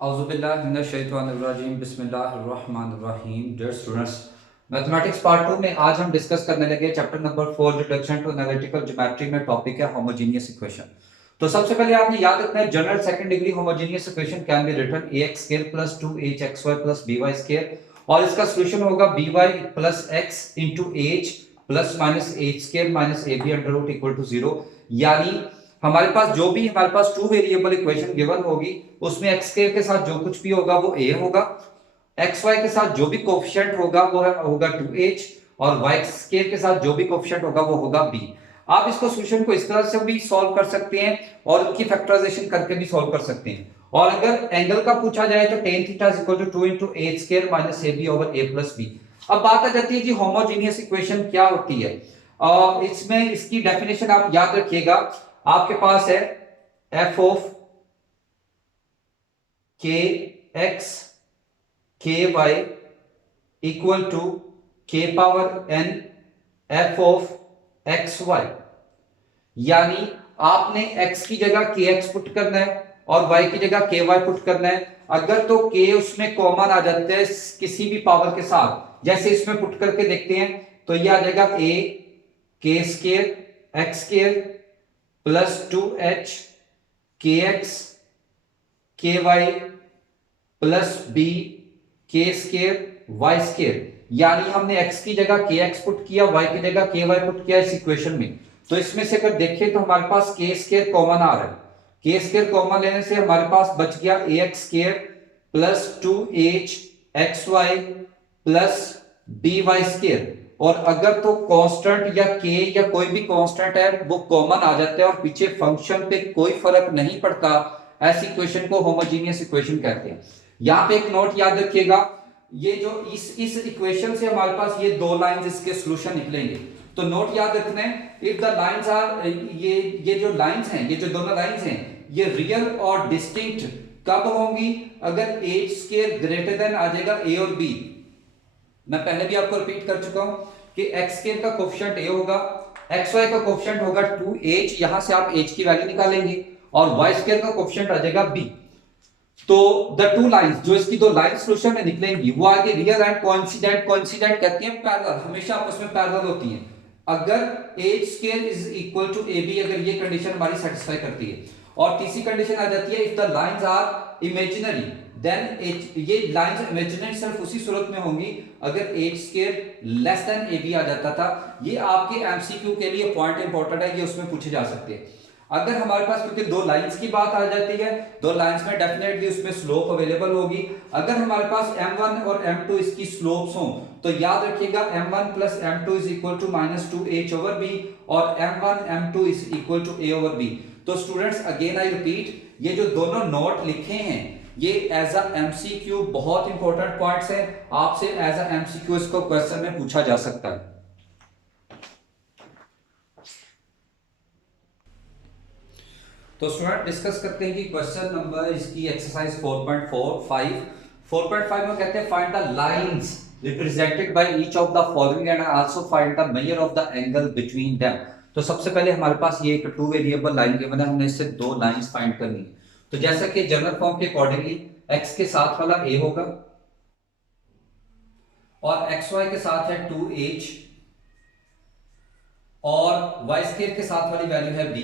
औज़ुबिल्लाहिमिनश्शैतानिर्रजीम बिस्मिल्लाहिर्रहमानिर्रहीम। Dear students, mathematics part 2 में आज हम डिस्कस करने लगे chapter number 4 introduction to analytical geometry में टॉपिक है होमोजेनियस इक्वेशन। तो सबसे पहले आपने याद रखना है general second degree homogeneous equation can be written ax square plus 2hxy plus by square और इसका सॉल्यूशन होगा by plus x into h plus minus h square minus ab under root equal to 0। यानी हमारे पास जो भी हमारे पास टू वेरिएबल इक्वेशन गिवन होगी उसमें एक्स स्क्वायर के साथ जो कुछ भी होगा वो a होगा, एक्स वाई के साथ जो भी कोफिशिएंट होगा वो होगा 2h और वाई स्क्वायर के साथ जो भी कोफिशिएंट होगा वो होगा b। आप इसको सॉल्यूशन को इस तरह से भी सॉल्व कर सकते हैं और उसकी फैक्टराइजेशन करके भी सॉल्व कर सकते हैं। और अगर एंगल का पूछा जाए तो tan theta is equal to 2 into h square minus ab over a plus b। अब बात आ जाती है जी होमोजेनियस इक्वेशन क्या होती है। इसमें इसकी डेफिनेशन आप याद रखिएगा, आपके पास है f of k x k y equal to k power n f of x y. यानी आपने x की जगह के एक्स पुट करना है और y की जगह के वाई पुट करना है। अगर तो k उसमें कॉमन आ जाते हैं किसी भी पावर के साथ, जैसे इसमें पुट करके देखते हैं तो ये आ जाएगा a के square x square plus 2h के x k Y plus b के स्क्वायर वाई स्क्वायर। यानी हमने x की जगह के एक्स पुट किया, y की जगह के वाई पुट किया इस इक्वेशन में। तो इसमें से अगर देखें तो हमारे पास के स्क्वायर कॉमन आ रहा है, के स्क्वायर कॉमन लेने से हमारे पास बच गया A X square plus 2h X Y plus B Y square. और अगर तो कांस्टेंट या k या कोई भी कांस्टेंट है वो कॉमन आ जाते हैं और पीछे फंक्शन पे कोई फर्क नहीं पड़ता, ऐसी इक्वेशन को होमोजेनियस इक्वेशन कहते हैं। यहां पे एक नोट याद रखिएगा, ये जो इस इक्वेशन से हमारे पास ये दो लाइंस इसके सॉल्यूशन निकलेंगे। तो नोट याद रखना है, इफ द लाइंस आर ये जो लाइंस हैं, ये जो दोनों लाइंस हैं ये रियल और डिस्टिंक्ट कब होंगी, अगर h स्क्वायर ग्रेटर देन आ जाएगा a और b। मैं पहले भी आपको रिपीट कर चुका हूं कि x स्क्वायर का कोफिशिएंट a होगा, xy का कोफिशिएंट होगा 2h, यहां से आप h की वैल्यू निकालेंगे और y स्क्वायर का कोफिशिएंट आ जाएगा b। तो द टू लाइंस जो इसकी दो लाइन सॉल्यूशन में निकलेंगी वो आगे रियल एंड कोइंसिडेंट, कोइंसिडेंट कहते हैं पैरेलल, हमेशा आपस में पैरेलल होती हैं। अगर h square is equal to ab, अगर ये कंडीशन हमारी सेटिस्फाई करती है। और तीसरी कंडीशन आ जाती है if the lines are imaginary then ये लाइंस इमेजिनरी सिर्फ उसी सूरत में होंगी अगर h स्क्वायर लेस देन ab आ जाता था। ये आपके एमसीक्यू के लिए पॉइंट इंपॉर्टेंट है, ये उसमें पूछे जा सकते हैं। अगर हमारे पास क्योंकि दो लाइंस की बात आ जाती है, दो लाइंस में डेफिनेटली उसमें स्लोप अवेलेबल होगी। अगर हमारे पास m1 और m2 इसकी स्लोप्स हों तो याद रखिएगा m1 plus m2 is equal to minus 2h over b और m1 m2 is equal to a over b। तो स्टूडेंट्स अगेन आई रिपीट, ये जो दोनों नोट लिखे हैं ये एज अ एमसीक्यू बहुत इंपॉर्टेंट पॉइंट्स हैं, आपसे एज अ एमसीक्यू इसको क्वेश्चन में पूछा जा सकता है। तो स्टूडेंट डिस्कस करते हैं कि क्वेश्चन नंबर इसकी एक्सरसाइज 4.5 में कहते हैं find the lines represented by each of the following and also find the measure of the angle between them. तो सबसे पहले हमारे पास ये एक टू वेरिएबल लाइन गिवन है, हमने इससे दो लाइंस फाइंड करनी है। तो जैसा कि जनरल फॉर्म के अकॉर्डिंगली x के साथ वाला a होगा और xy के साथ है 2h और y स्क्वायर के साथ वाली वैल्यू है b।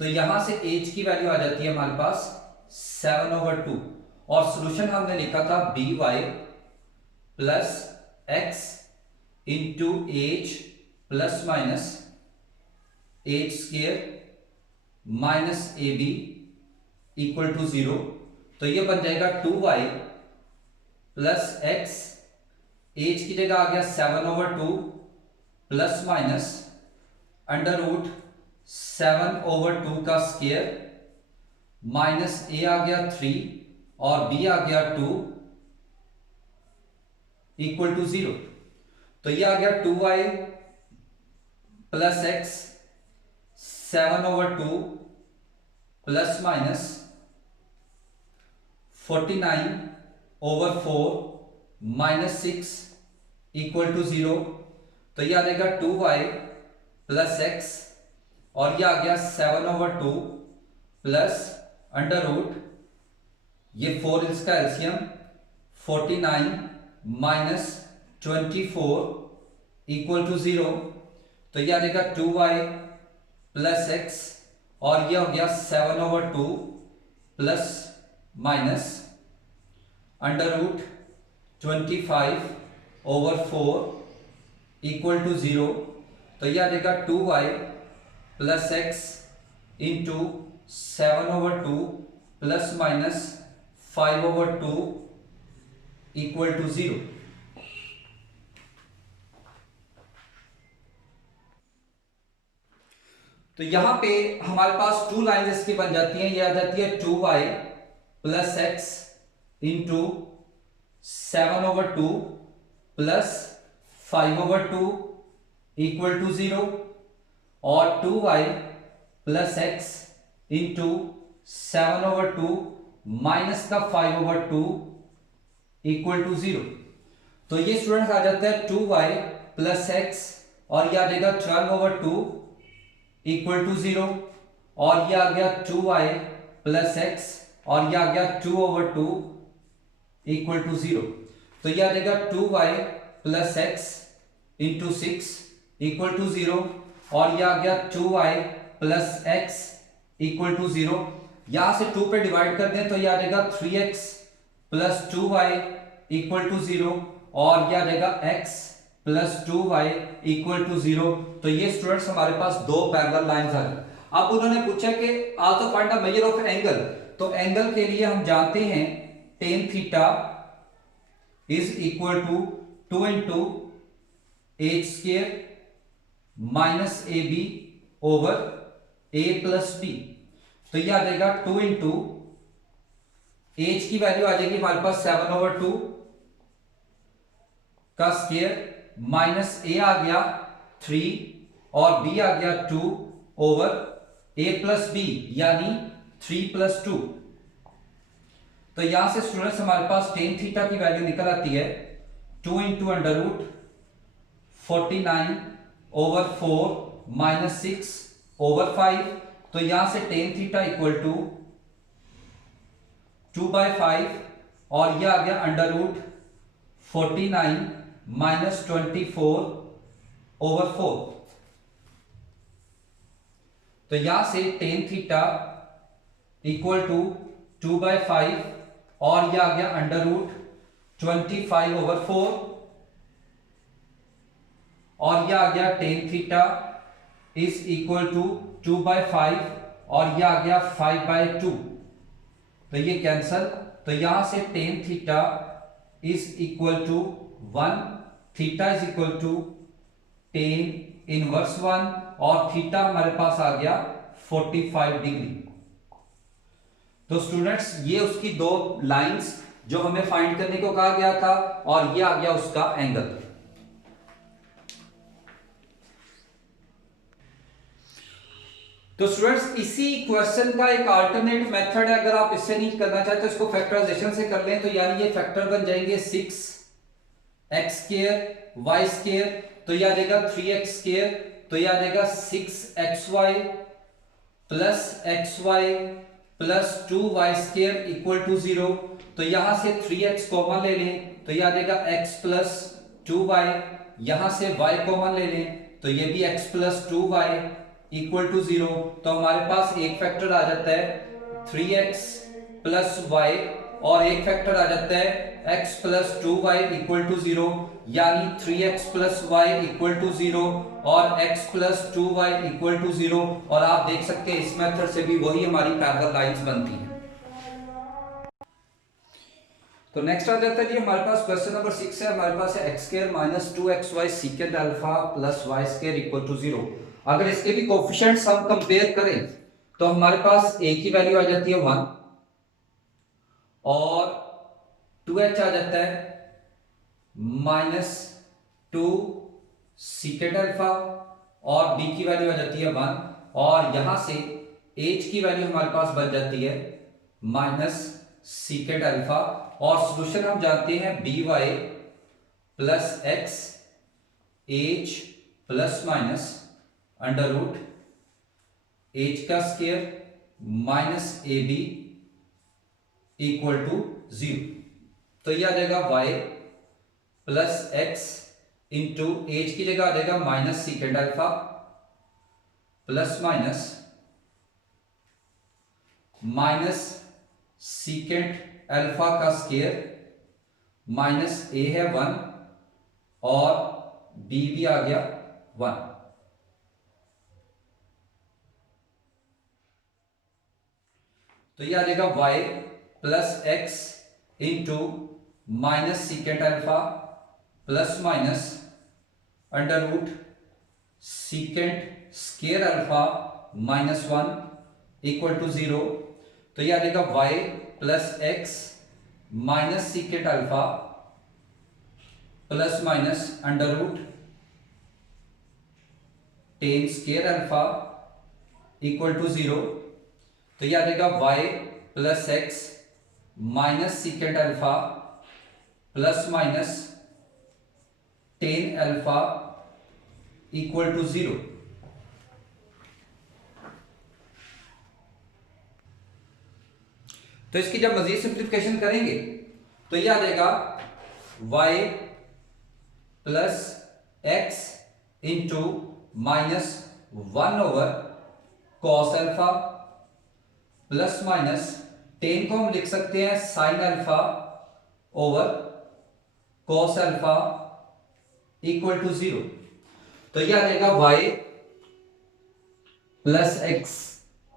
तो यहां से h की वैल्यू आ जाती है हमारे पास 7/2 और सॉल्यूशन हमने लिखा था by plus x into h plus minus h square minus ab equal to 0। तो ये बन जाएगा 2y प्लस x, h की जगह आ गया 7/2 प्लस माइनस अंडर रूट 7/2 का स्क्वायर माइनस a आ गया 3 और b आ गया 2 इक्वल टू 0। तो ये आ गया 2y plus x 7/2 plus minus 49/4 minus 6 equal to 0। तो ये आ जाएगा 2y प्लस x और ये आ गया 7/2 प्लस अंडर रूट ये 4 इसका एलसीएम 49 माइनस 24 इक्वल टू 0, तो ये आ जाएगा 2y प्लस एक्स, और ये हो गया 7/2 plus minus under root 25/4 equal to 0, तो ये आ जाएगा 2y plus x into 7/2 plus minus 5/2 equal to 0। तो यहां पे हमारे पास टू लाइन्स इसकी बन जाती हैं। ये आ जाती है 2y plus x into 7/2 plus 5/2 equal to 0, और 2y plus x into 7/2 minus का 5/2 इक्वल टू 0। तो ये स्टूडेंट्स आ जाता है 2y प्लस एक्स, और ये आ जाएगा 12/2 इक्वल टू 0, और ये आ गया 2y प्लस एक्स, और ये आ गया 2/2 इक्वल टू 0। तो ये आ जाएगा 2y plus x into 6 equal to 0, और ये आ गया 2y plus x equal to 0। यहां से 2 पे डिवाइड कर दें तो ये आ जाएगा 3x plus 2y equal to 0, और ये आ जाएगा x plus 2y equal to 0। तो ये स्टूडेंट्स हमारे पास दो पैरेलल लाइंस आ गई। अब उन्होंने पूछा कि also find the measure of angle, तो एंगल के लिए हम जानते हैं tan theta is equal to 2 into H square minus A B over a plus b. तो ये आ जाएगा 2 इंटू एच की वैल्यू आ जाएगी हमारे पास 7/2 का स्क्वायर माइनस ए आ गया 3 और बी आ गया 2 ओवर a प्लस बी यानी 3 प्लस 2। तो यहां से स्टूडेंट्स हमारे पास tan थीटा की वैल्यू निकल आती है 2 इंटू अंडर रूट 49/4 माइनस 6/5। तो यहां से tan थीटा इक्वल टू 2/5, और यह आ गया अंडर रूट 49 माइनस 24/4। तो यहां से tan थीटा इक्वल टू 2/5, और यह आ गया अंडर रूट 25/4, और यह आ गया tan theta is equal to 2/5, और यह आ गया 5/2। तो ये कैंसल, तो यहां से tan theta is equal to 1, theta is equal to tan inverse 1, और थीटा हमारे पास आ गया 45 डिग्री। तो स्टूडेंट्स ये उसकी दो लाइंस जो हमें फाइंड करने को कहा गया था, और ये आ गया उसका एंगल। तो स्टूडेंट्स इसी क्वेश्चन का एक अल्टरनेट मेथड है, अगर आप इससे नहीं करना चाहते तो इसको फैक्टराइजेशन से कर लें। तो यानी ये फैक्टर बन जाएंगे 6x² y², तो ये आ जाएगा 3x², तो ये आ जाएगा 6xy plus xy plus 2y² equal to 0। तो यहां से 3x कॉमन ले लें तो ये आ जाएगा x प्लस 2y, यहां से y कॉमन ले लें तो ये भी x plus 2y equal to 0। तो हमारे पास एक फैक्टर आ जाता है 3x प्लस y, और एक फैक्टर आ जाता है x plus 2y equal to 0, यानी 3x plus y equal to 0 और x plus 2y equal to 0। और आप देख सकते हैं इस मेथड से भी वही हमारी पैरेलल लाइंस बनती हैं। तो नेक्स्ट आ जाता है जी हमारे पास क्वेश्चन नंबर 6 है। हमारे पास है x² minus 2xy secant alpha plus y² equal to 0। अगर इसके भी कोफिशिएंट्स हम कंपेयर करें तो हमारे पास a की वैल्यू आ जाती है 1 और 2h आ जाता है माइनस 2 सीकेंट अल्फा, और b की वैल्यू आ जाती है 1, और यहां से h की वैल्यू हमारे पास बन जाती है माइनस सीकेंट अल्फा। और सॉल्यूशन हम जानते हैं by plus x h plus minus under root h का square minus ab equal to 0। तो ये आ जाएगा y plus x into h की जगह आ जाएगा minus secant alpha plus minus secant alpha का स्केयर माइनस ए है 1 और बी भी आ गया 1। तो ये आ जाएगा y plus x into minus secant alpha plus minus under root secant square alpha minus 1 equal to 0। तो ये आ जाएगा y plus x minus secant alpha plus minus under root tan square alpha equal to 0। तो ये आ जाएगा y plus x minus secant alpha plus minus ten alpha equal to 0। तो इसकी जब मजीद सिंप्लीफिकेशन करेंगे तो यह आ जाएगा y plus x into minus 1 over cos alpha plus minus 10 को हम लिख सकते हैं sine alpha over cos alpha equal to 0। तो यह आ जाएगा y प्लस एक्स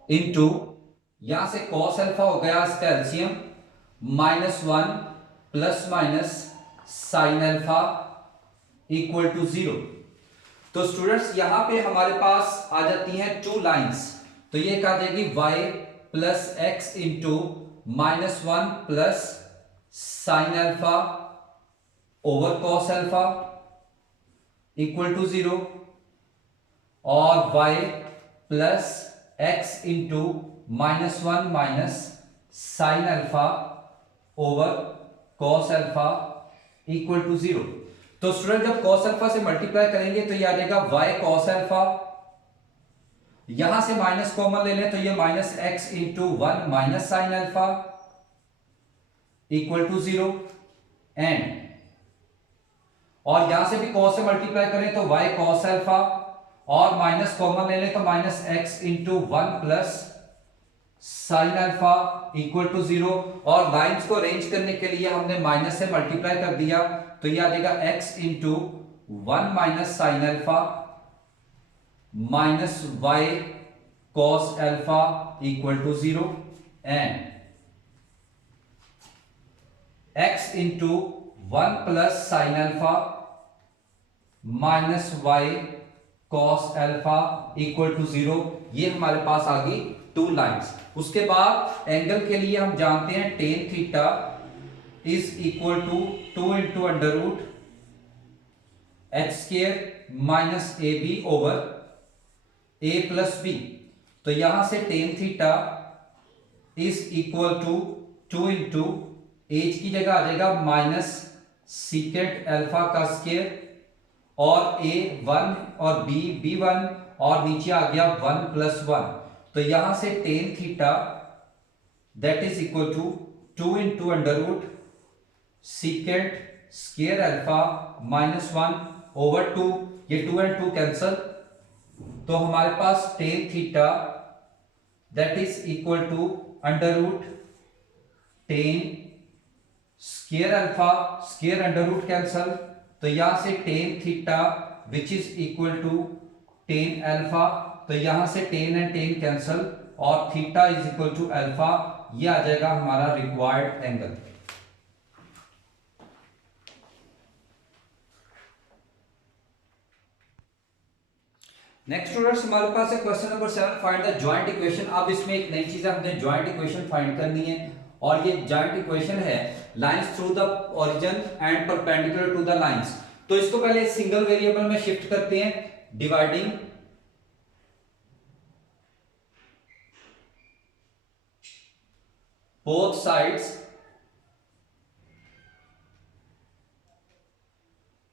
इंटू यहां से कॉस अल्फा हो गया इसका LCM -1 plus minus sine alpha equal to 0। तो स्टूडेंट्स यहां पे हमारे पास आ जाती हैं टू लाइंस। तो ये क्या देगी y plus x into -1 plus sine alpha over cos alpha equal to 0 और y plus x into -1 minus sine alpha over cos alpha equal to 0। तो स्टूडेंट जब कॉस अल्फा से मल्टीप्लाई करेंगे तो ये आ जाएगा y कॉस अल्फा, यहां से माइनस कॉमन ले लें तो ये minus x into 1 minus sine alpha equal to 0 and और यहां से भी कॉस से मल्टीप्लाई करें तो y कॉस अल्फा और माइनस कॉमन ले लें तो minus x into 1 plus sine alpha equal to 0 और लाइंस को अरेंज करने के लिए हमने माइनस से मल्टीप्लाई कर दिया तो ये आ जाएगा x into 1 minus sine alpha minus y cos alpha equal to 0 and x into 1 plus sine alpha minus y cos alpha equal to 0। ये हमारे पास आ गई टू लाइंस। उसके बाद एंगल के लिए हम जानते हैं tan theta is equal to 2 into under root H square minus A B over a plus b. तो यहां से tan theta is equal to 2 into h की जगह आ जाएगा माइनस सीकेंट अल्फा का स्क्वायर और ए 1 और बी बी 1 और नीचे आ गया 1 प्लस 1। तो यहां से tan theta that is equal to 2 into under root secant square alpha minus 1 over 2, ये 2 एंड 2 कैंसल तो हमारे पास tan theta that is equal to under root tan square alpha square under root cancel तो यहां से tan theta which is equal to tan alpha तो यहां से टेन एंड टेन कैंसल और theta is equal to alpha. ये आ जाएगा हमारा रिक्वायर्ड एंगल। नेक्स्ट स्टूडेंट्स हमारे पास है question number 7 find the joint equation. अब इसमें एक नई चीज है, हमने जॉइंट इक्वेशन फाइंड करनी है और ये जॉइंट इक्वेशन है lines through the origin and perpendicular to the lines. तो इसको पहले सिंगल वेरिएबल में शिफ्ट करते हैं dividing both sides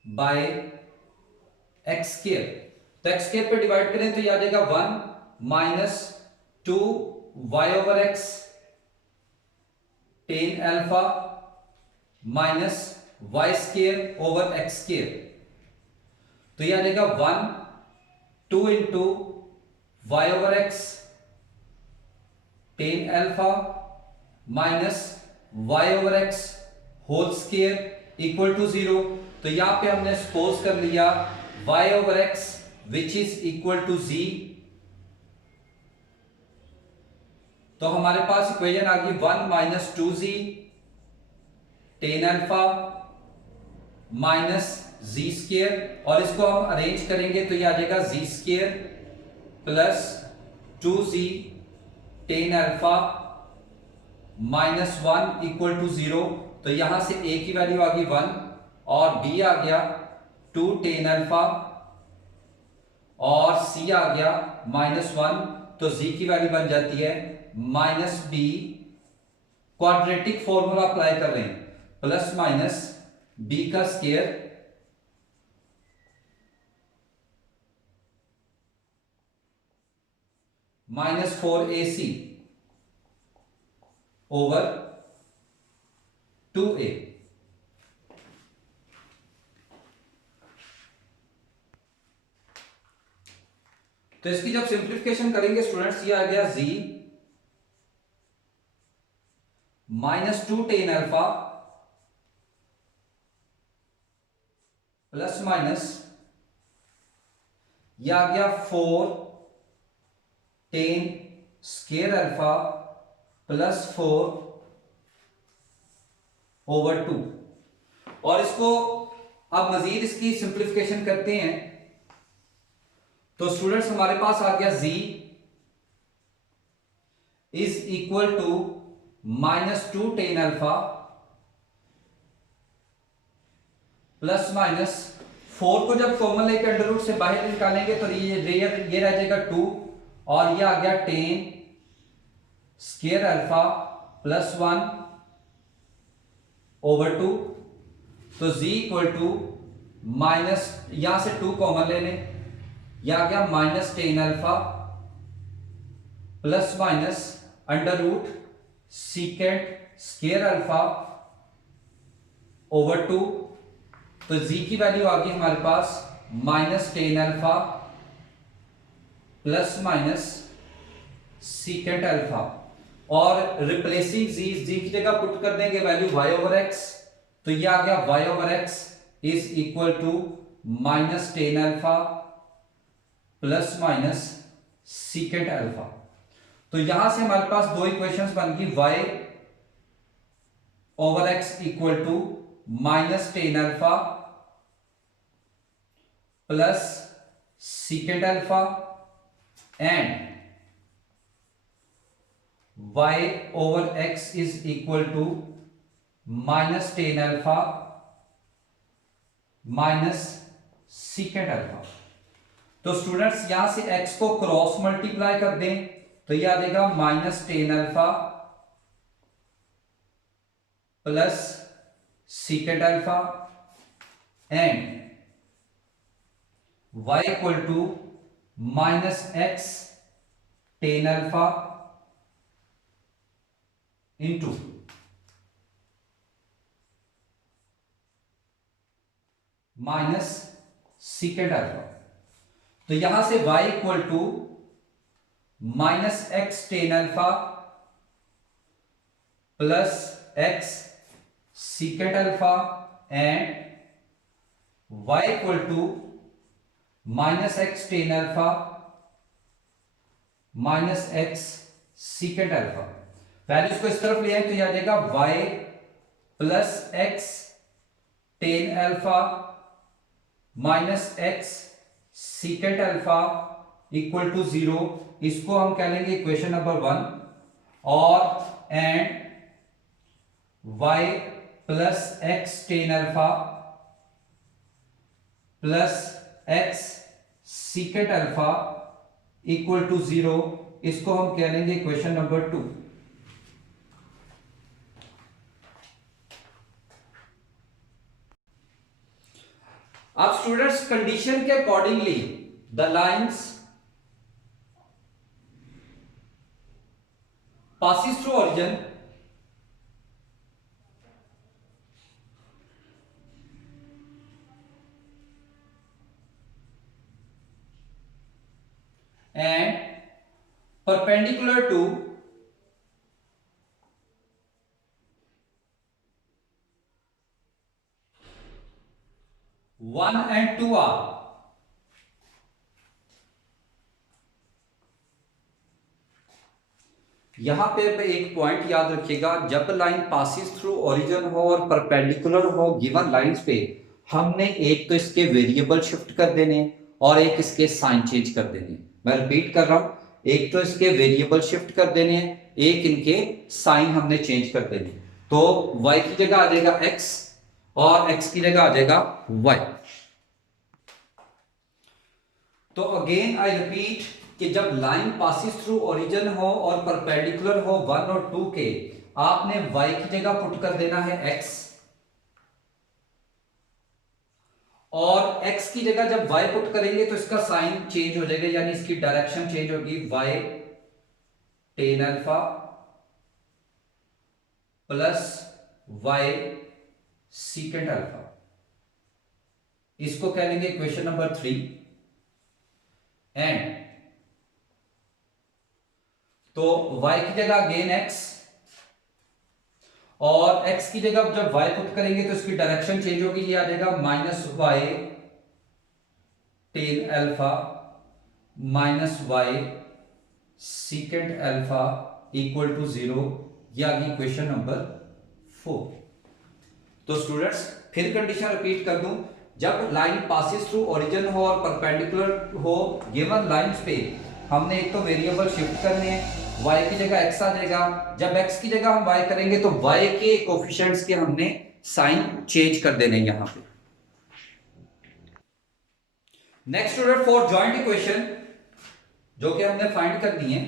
by x square. तो एक्स स्क्वायर पे डिवाइड करें तो ये आ जाएगा 1 minus 2 y over x tan alpha minus y square over x square. तो ये आ जाएगा 1 2 into y over x tan alpha minus y over x whole square equal to 0। तो यहां पे हमने सपोज कर लिया Y over X which is equal to Z. तो हमारे पास इक्वेशन आ गई 1 minus 2z tan alpha minus Z square, और इसको हम अरेंज करेंगे तो ये आ जाएगा Z square plus 2z tan alpha minus 1 equal to 0। तो यहां से a की वैल्यू आ गई 1 और b आ गया 2 टेन अल्फा और c आ गया माइनस 1। तो z की वैल्यू बन जाती है minus b। Quadratic formula apply कर रहे हैं, प्लस माइनस b का square minus 4ac over 2a। तो इसकी जब सिंप्लीफिकेशन करेंगे स्टूडेंट्स, ये आ गया z minus 2 tan alpha plus minus ये आ गया 4 ten square alpha plus 4 over 2। और इसको अब मजीद इसकी सिंप्लीफिकेशन करते हैं तो स्टूडेंट्स हमारे पास आ गया z is equal to minus 2 tan alpha plus minus 4 को जब कॉमन लेके अंडर रूट से बाहर निकालेंगे तो ये रह जाएगा 2 और ये आ गया ten square alpha plus 1 over 2। तो z इक्वल टू माइनस, यहां से 2 कॉमन ले लें, यह आ गया minus ten alpha plus minus under root secant square alpha over 2। तो z की वैल्यू आ गई हमारे पास minus ten alpha plus minus secant alpha, और रिप्लेसिंग z की जगह पुट कर देंगे वैल्यू y ओवर x। तो ये आ गया y over x is equal to minus ten alpha plus minus secant alpha. तो यहां से हमारे पास दो इक्वेशंस बन गई y over x equal to minus ten alpha plus secant alpha and y over x is equal to minus ten alpha minus secant alpha. तो students यहां से x को क्रॉस मल्टीप्लाई कर दें तो यह आ जाएगा minus ten alpha plus secant alpha and y equal to minus x tan alpha into minus secant alpha. तो यहां से y equal to minus x tan alpha plus x secant alpha and y equal to minus x tan alpha minus x secant alpha. Values को इस तरफ ले आए तो यह आ जाएगा y plus x tan alpha minus x secant alpha equal to 0। इसको हम कह लेंगे इक्वेशन नंबर 1 और and y plus x tan alpha plus x secant alpha equal to 0। इसको हम कह लेंगे इक्वेशन नंबर 2। अब स्टूडेंट्स कंडीशन के accordingly the lines passes through origin perpendicular to 1 and 2 are यहां पे एक पॉइंट याद रखिएगा, जब लाइन पासिस थ्रू ओरिजिन हो और परपेंडिकुलर हो गिवन लाइंस पे, हमने एक तो इसके वेरिएबल शिफ्ट कर देने और एक इसके साइन चेंज कर देने। मैं रिपीट कर रहा हूं, एक तो इसके वेरिएबल शिफ्ट कर देने, एक इनके साइन हमने चेंज कर देने। तो y की जगह आ जाएगा x और x की जगह आ जाएगा y। तो अगेन आई रिपीट कि जब लाइन पासिस थ्रू ओरिजिन हो और परपेंडिकुलर हो 1 और 2 के, आपने y की जगह पुट कर देना है x, और x की जगह जब y पुट करेंगे तो इसका साइन चेंज हो जाएगा, यानी इसकी डायरेक्शन चेंज होगी। y tan alpha plus y secant alpha, इसको कह लेंगे इक्वेशन नंबर 3। एंड तो y की जगह अगेन x, और x की जगह जब y पुट करेंगे तो इसकी डायरेक्शन चेंज होगी, ये आ जाएगा minus y tan alpha minus y secant alpha equal to 0। ये आ गई इक्वेशन नंबर 4। तो स्टूडेंट्स फिर कंडीशन रिपीट कर दूं, जब लाइन पासिस थ्रू ओरिजिन हो और परपेंडिकुलर हो गिवन लाइंस पे, हमने एक तो वेरिएबल शिफ्ट करने हैं, y की जगह x आ जाएगा। जब x की जगह हम y करेंगे तो y के कोफिशिएंट्स के हमने साइन चेंज कर देने यहां पे। Next student for joint equation जो कि हमने फाइंड करनी है,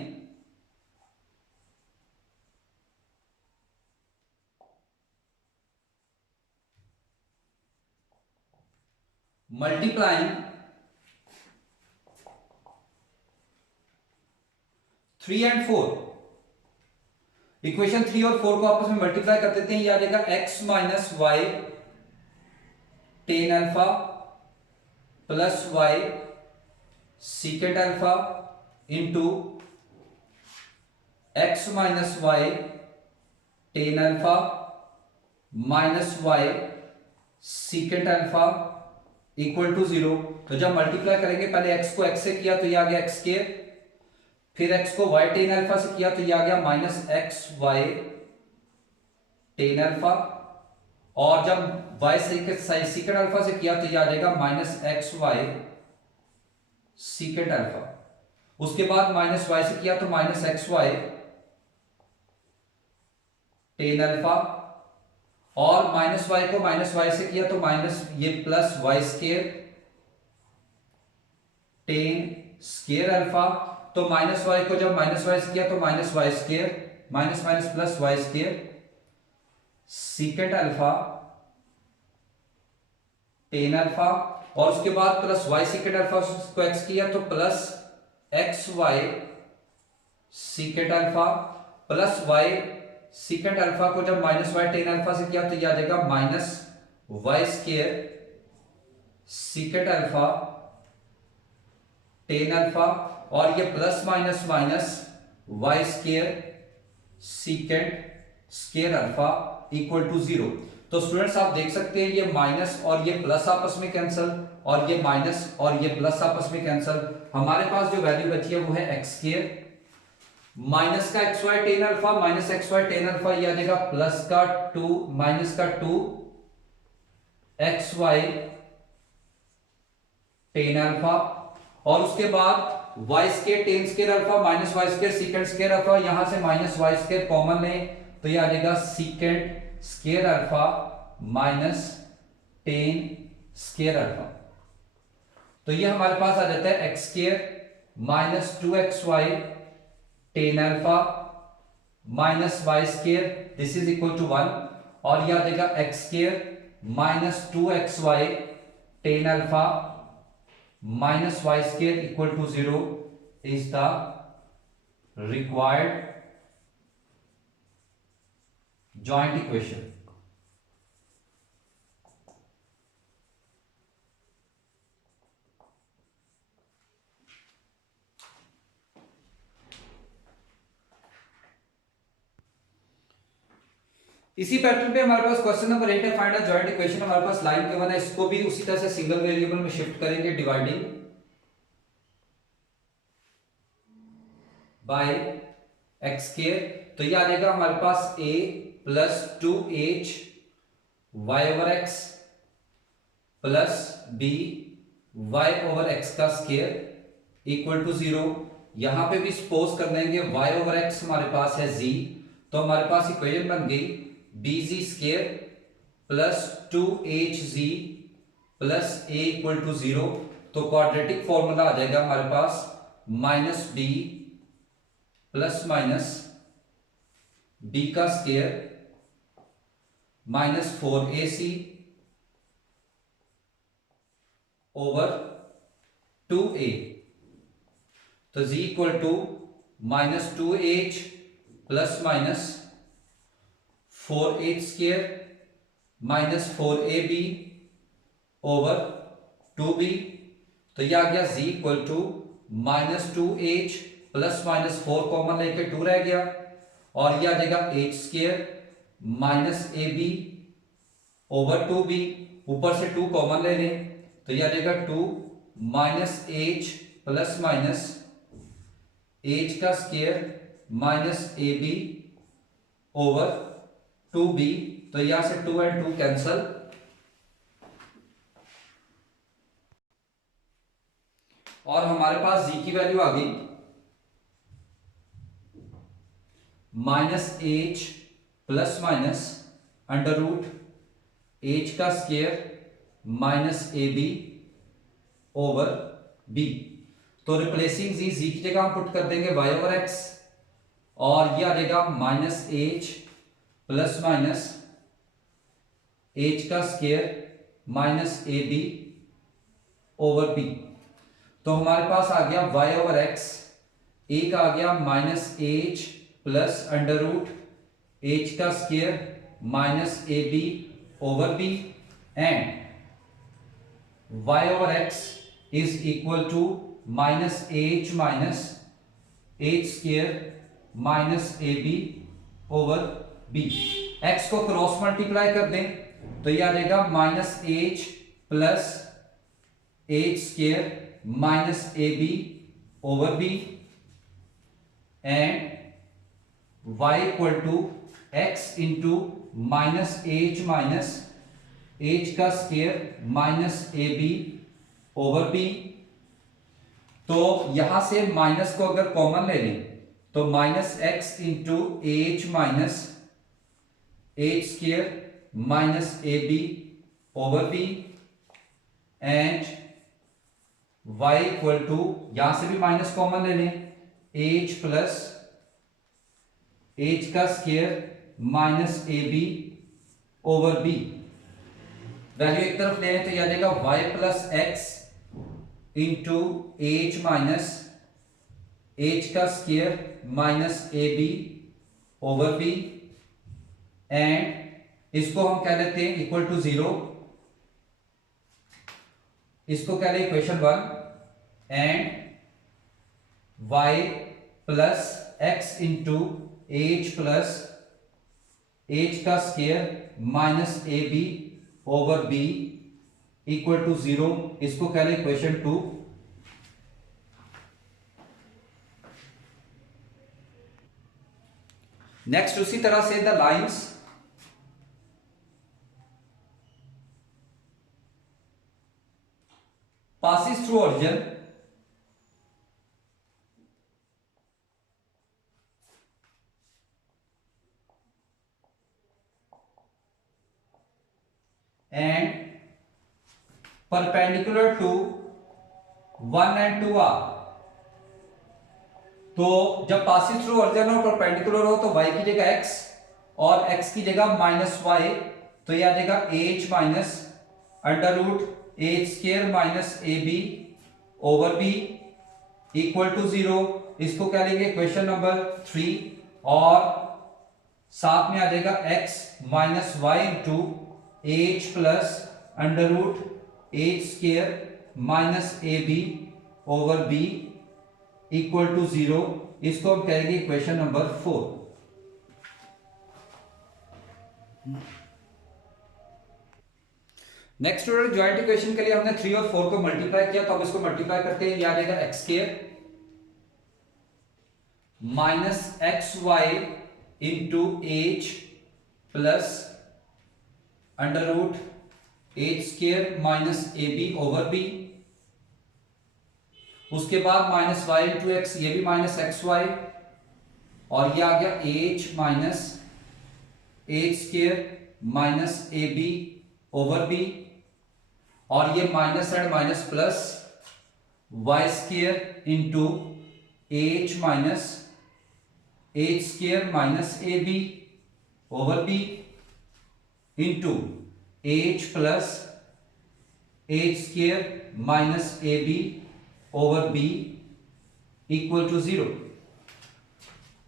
मल्टीप्लाइंग 3 and 4, इक्वेशन 3 और 4 को आपस में मल्टीप्लाई कर देते हैं, ये आ जाएगा x minus y tan alpha plus y secant alpha into x minus y tan alpha minus y secant alpha equal to 0। तो जब मल्टीप्लाई करेंगे, पहले x को x से किया तो ये आ गया x स्क्वायर, फिर x को y टेन अल्फा से किया तो ये आ गया minus x Y tan alpha, और जब y सीकेंट अल्फा से किया तो ये आ जाएगा minus x y secant alpha. उसके बाद माइनस y से किया तो minus x Y tan alpha, और माइनस y को माइनस y से किया तो माइनस ये plus Y square tan square alpha. तो माइनस y को जब माइनस y से किया तो minus Y square, minus minus plus Y square secant alpha tan alpha, और उसके बाद प्लस वाई सीकेंट अल्फा को एक्स किया तो plus x y secant alpha plus y secant alpha को जब माइनस वाई टेन अल्फा से किया तो यह आ जाएगा minus Y square secant alpha tan alpha, और ये plus minus minus Y square secant square alpha equal to 0। तो स्टूडेंट्स आप देख सकते हैं ये माइनस और ये प्लस आपस में कैंसिल, और ये माइनस और ये प्लस आपस में कैंसिल। हमारे पास जो वैल्यू बची है वो है एक्स स्क्वायर माइनस का X Y tan alpha minus x Y tan alpha, ये आ जाएगा प्लस का 2 माइनस का 2 एक्स वाई टेन अल्फा, और उसके बाद Y square tan square alpha minus Y square secant square alpha, यहां से माइनस वाई स्क्वायर कॉमन ले तो ये आ जाएगा secant square alpha minus tan square alpha. तो ये हमारे पास आ जाता है X square minus 2xy tan alpha minus Y square, this is equal to 1, और ये आ जाएगा X square minus 2xy tan alpha minus Y square equal to 0 is the required joint equation। इसी पैटर्न पे हमारे पास क्वेश्चन नंबर 8 है, find a joint equation. हमारे पास line given है, इसको भी उसी तरह से सिंगल वेरिएबल में शिफ्ट करेंगे, डिवाइडिंग बाय एक्स स्क्वायर। तो ये आ जाएगा हमारे पास a plus 2h Y over X plus b Y over X का स्क्वायर इक्वल टू 0। यहां पे भी सपोज कर देंगे y ओवर एक्स हमारे पास है z, तो हमारे पास इक्वेशन बन गई bz square plus 2hz plus a equal to 0। तो क्वाड्रेटिक फॉर्मूला आ जाएगा हमारे पास minus b plus minus b का square minus 4ac over 2a। तो z equal to minus 2h plus minus 4h square minus 4ab over 2b। तो यह आ गया z equal to minus 2h plus minus 4 common लेके 2 रह गया, और यह आ जाएगा h square minus ab over 2b। ऊपर से 2 कॉमन ले लें, तो यह आ जाएगा 2 minus h plus minus h का square minus ab over 2b। तो यहां से 2 एंड 2 कैंसल, और हमारे पास g की वैल्यू आ गई minus h plus minus under root h का square minus ab over b। तो रिप्लेसिंग जी की जगह हम पुट कर देंगे y ओवर x, और ये आ जाएगा minus h plus minus h का square minus ab over b। तो हमारे पास आ गया y ओवर x, एक आ गया minus h plus under root h का square minus ab over b, and y over x is equal to minus h minus h square minus ab over b। x को cross multiply कर दें, तो यह आ जाएगा minus h plus h square minus ab over b, and y equal to x into minus h minus h का square minus ab over b। तो यहां से माइनस को अगर कॉमन ले लें, तो minus x into h minus h square minus ab over b, and y equal to, यहां से भी माइनस कॉमन ले लें, h प्लस h का square minus ab over b। Value एक तरफ ले लें, तो यह आ जाएगा y plus x into h minus h का square minus ab over b, and इसको हम कह लेते हैं इक्वल टू 0, इसको कह लें equation 1, and y plus x into h plus h का square minus ab over b equal to 0, इसको कह लें इक्वेशन 2। नेक्स्ट उसी तरह से the lines passes through origin and perpendicular to 1 and 2 are। तो जब पासिंग थ्रू ओरिजिन और परपेंडिकुलर हो, तो y की जगह x और x की जगह माइनस y, तो यह आ जाएगा h minus under root h square minus ab over b equal to 0। इसको क्या लेंगे क्वेश्चन नंबर 3, और साथ में आ जाएगा x minus Y into H plus under root H square minus A B over B equal to 0। इसको हम कहेंगे equation number 4। Next student, joint equation के लिए हमने 3 और 4 को मल्टीप्लाई किया, तो अब इसको मल्टीप्लाई करते हैं। ये आ जाएगा X square minus x Y into H plus under root H square minus A B over B. उसके बाद माइनस वाई इंटू एक्स, ये भी माइनस एक्स वाई, और ये आ गया H minus H square minus A B over B, और ये minus and minus plus Y square into H minus H square minus A B over B into H plus H square minus A B over B equal to 0।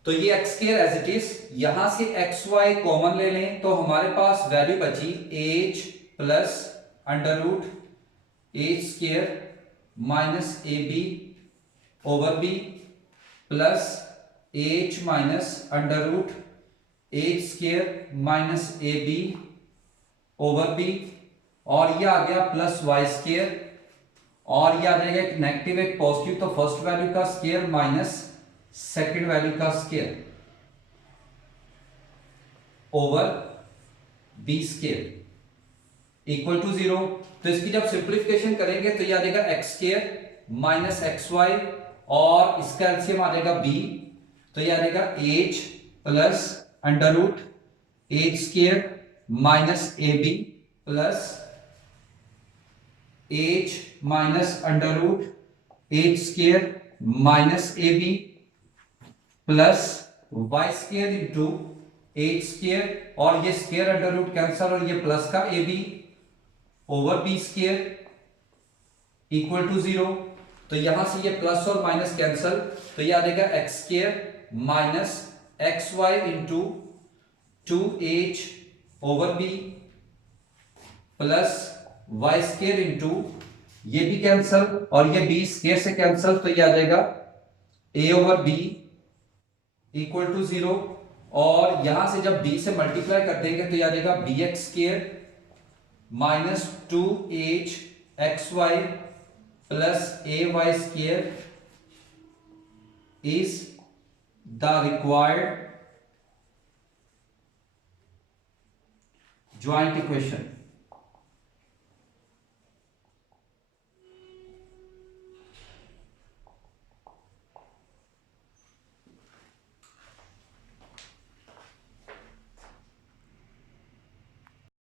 तो ये X square as it is, यहां से X Y common ले लें तो हमारे पास value बची H plus under root H square minus A B over B plus H minus under root H square minus A B over B, और ये आ गया प्लस वाई स्क्वायर, और ये आ जाएगा एक नेगेटिव एक पॉजिटिव, तो फर्स्ट वैल्यू का स्क्वायर माइनस सेकेंड वैल्यू का square over B square equal to 0। तो इसकी जब सिंप्लीफिकेशन करेंगे तो ये आ जाएगा X square minus x Y, और इसका एलसीएम आ जाएगा बी, तो ये आ जाएगा H plus under root H square minus ए B plus H minus under root H square minus ए B plus Y square into H square, और ये स्क्वायर अंडर रूट कैंसल, और ये प्लस का A B over B square equal to 0। तो यहां से ये plus और माइनस कैंसल, तो ये आ जाएगा X square minus x Y into 2h over B plus Y square into ये भी कैंसल, और ये बी स्क्वायर से कैंसल, तो ये आ जाएगा a over B equal to 0। और यहां से जब b से मल्टीप्लाई कर देंगे तो ये आ जाएगा B X square minus 2h X Y plus A Y square is the required joint equation।